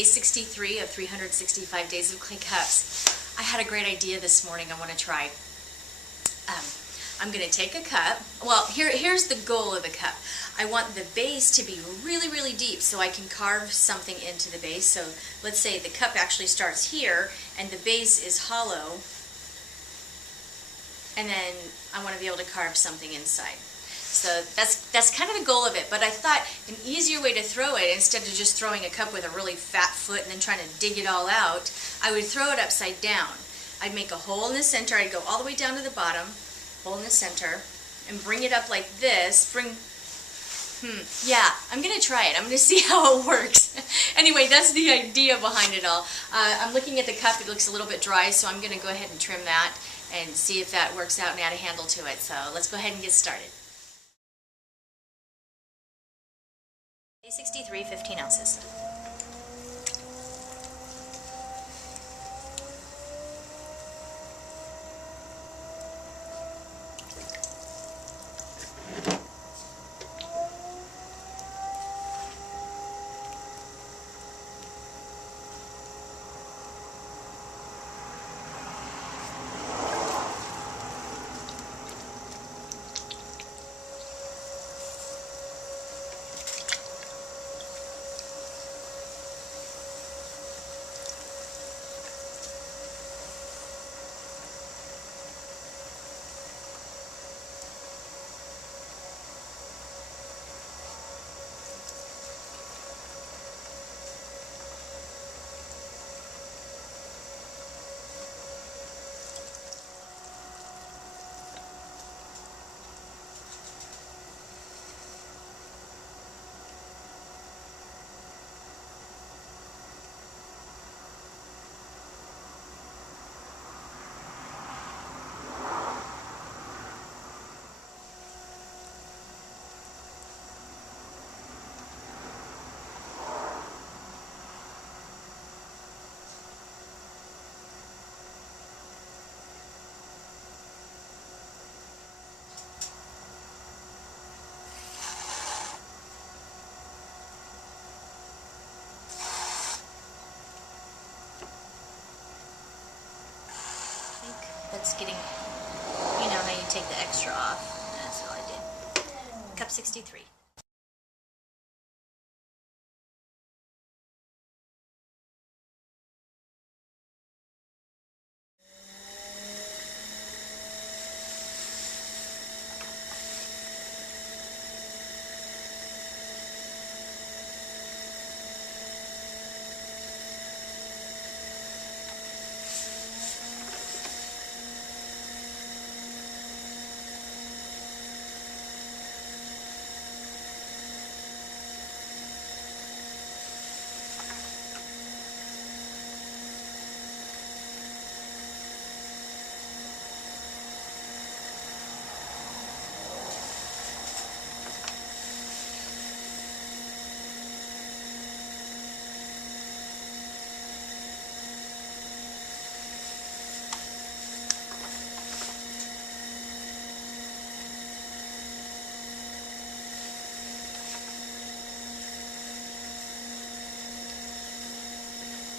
day 63 of 365 days of clay cups. I had a great idea this morning I want to try. I'm going to take a cup. Well, here's the goal of the cup. I want the base to be really, really deep so I can carve something into the base. So let's say the cup actually starts here and the base is hollow, and then I want to be able to carve something inside. So that's kind of the goal of it, but I thought an easier way to throw it, instead of just throwing a cup with a really fat foot and then trying to dig it all out, I would throw it upside down. I'd make a hole in the center, I'd go all the way down to the bottom, hole in the center, and bring it up like this. Yeah, I'm going to try it. I'm going to see how it works. Anyway, that's the idea behind it all. I'm looking at the cup, it looks a little bit dry, so I'm going to go ahead and trim that and see if that works out and add a handle to it. So let's go ahead and get started. Day 63, 15 ounces. That's getting, you know how you take the extra off. That's all I did. Cup 63.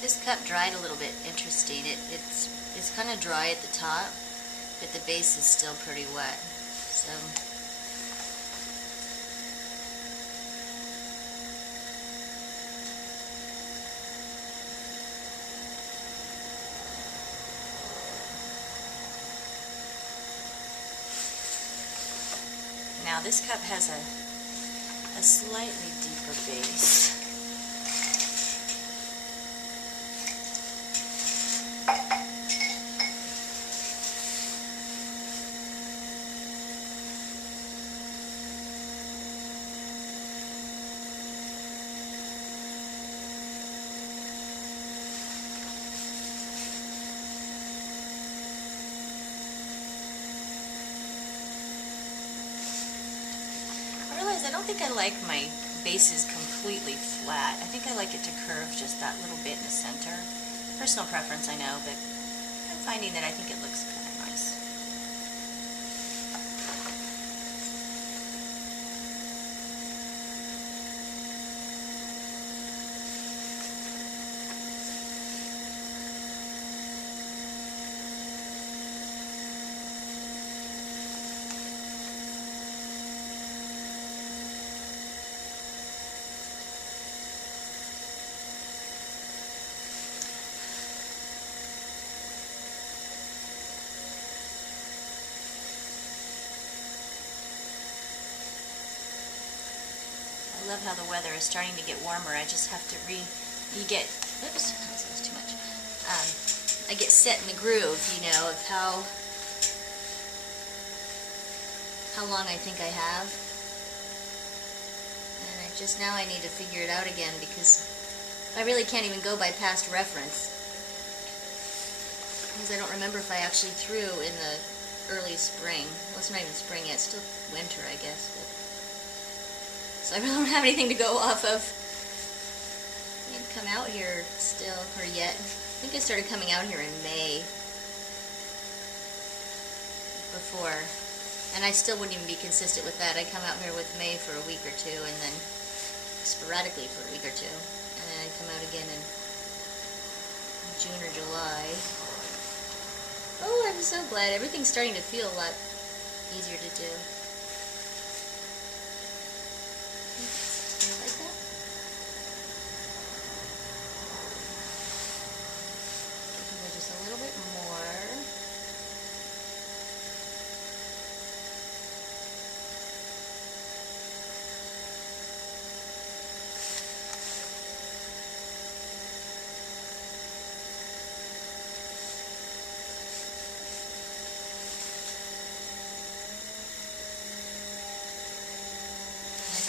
This cup dried a little bit interesting. It's kind of dry at the top, but the base is still pretty wet. So now this cup has a slightly deeper base. I don't think I like my bases completely flat. I think I like it to curve just that little bit in the center. Personal preference, I know, but I'm finding that I think it looks kind of nice. love how the weather is starting to get warmer. I just have to you get, oops, that was too much. I get set in the groove, you know, of how long I think I have. And now I need to figure it out again, because I really can't even go by past reference. Because I don't remember if I actually threw in the early spring. Well, it's not even spring yet, it's still winter, I guess. But so I really don't have anything to go off of. I didn't come out here still, or yet. I think I started coming out here in May. Before. And I still wouldn't even be consistent with that. I come out here with May for a week or two, and then sporadically for a week or two. And then I come out again in June or July. Oh, I'm so glad. Everything's starting to feel a lot easier to do. Do you like that? Give it just a little bit more.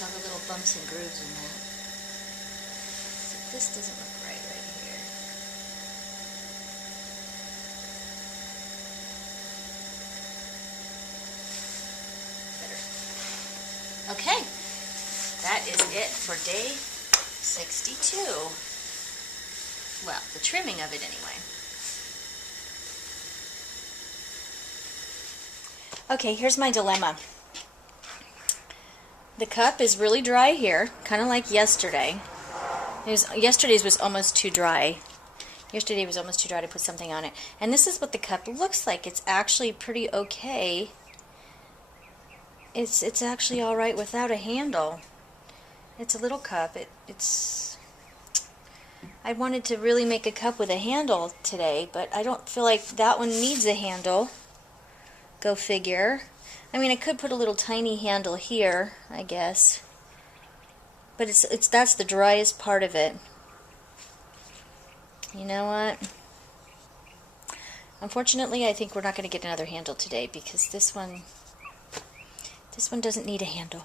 All the little bumps and grooves in that. So this doesn't look right here. Better. Okay, that is it for day 62. Well, the trimming of it anyway. Okay, here's my dilemma. The cup is really dry here, kind of like yesterday. Yesterday's was almost too dry. Yesterday was almost too dry to put something on it. And this is what the cup looks like. It's actually pretty okay. It's actually all right without a handle. It's a little cup. I wanted to really make a cup with a handle today, but I don't feel like that one needs a handle. Go figure. I mean, I could put a little tiny handle here, I guess. But that's the driest part of it. You know what? Unfortunately, I think we're not going to get another handle today, because this one doesn't need a handle.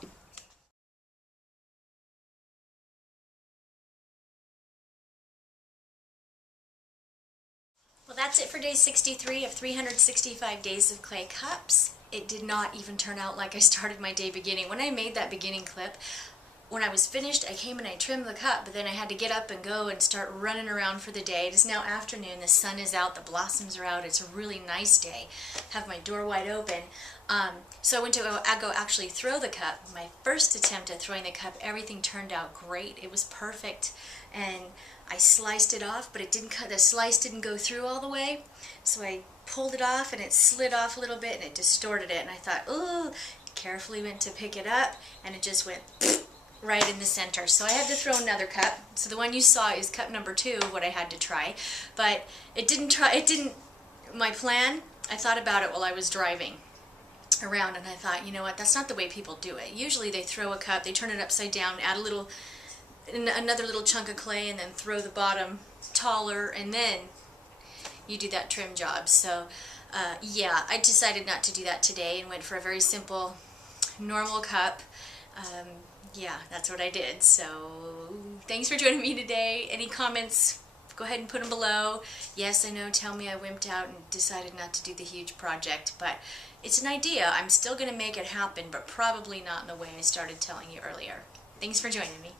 Well, that's it for day 63 of 365 days of clay cups. It did not even turn out like I started my day beginning. When I made that beginning clip, when I was finished, I came and I trimmed the cup, but then I had to get up and go and start running around for the day. It is now afternoon, the sun is out, the blossoms are out, it's a really nice day. I have my door wide open. So I went to go actually throw the cup. My first attempt at throwing the cup, everything turned out great. It was perfect, and I sliced it off, but the slice didn't go through all the way. So I pulled it off, and it slid off a little bit, and it distorted it. And I thought, ooh, carefully went to pick it up, and it just went right in the center. So I had to throw another cup. So the one you saw is cup number 2, what I had to try. But my plan, I thought about it while I was driving around, and I thought, you know what, that's not the way people do it. Usually they throw a cup, they turn it upside down, add another little chunk of clay, and then throw the bottom taller, and then you do that trim job. So yeah, I decided not to do that today and went for a very simple normal cup. Yeah, that's what I did. So thanks for joining me today. Any comments, go ahead and put them below. Yes, I know, tell me I wimped out and decided not to do the huge project, but it's an idea. I'm still going to make it happen, but probably not in the way I started telling you earlier. Thanks for joining me.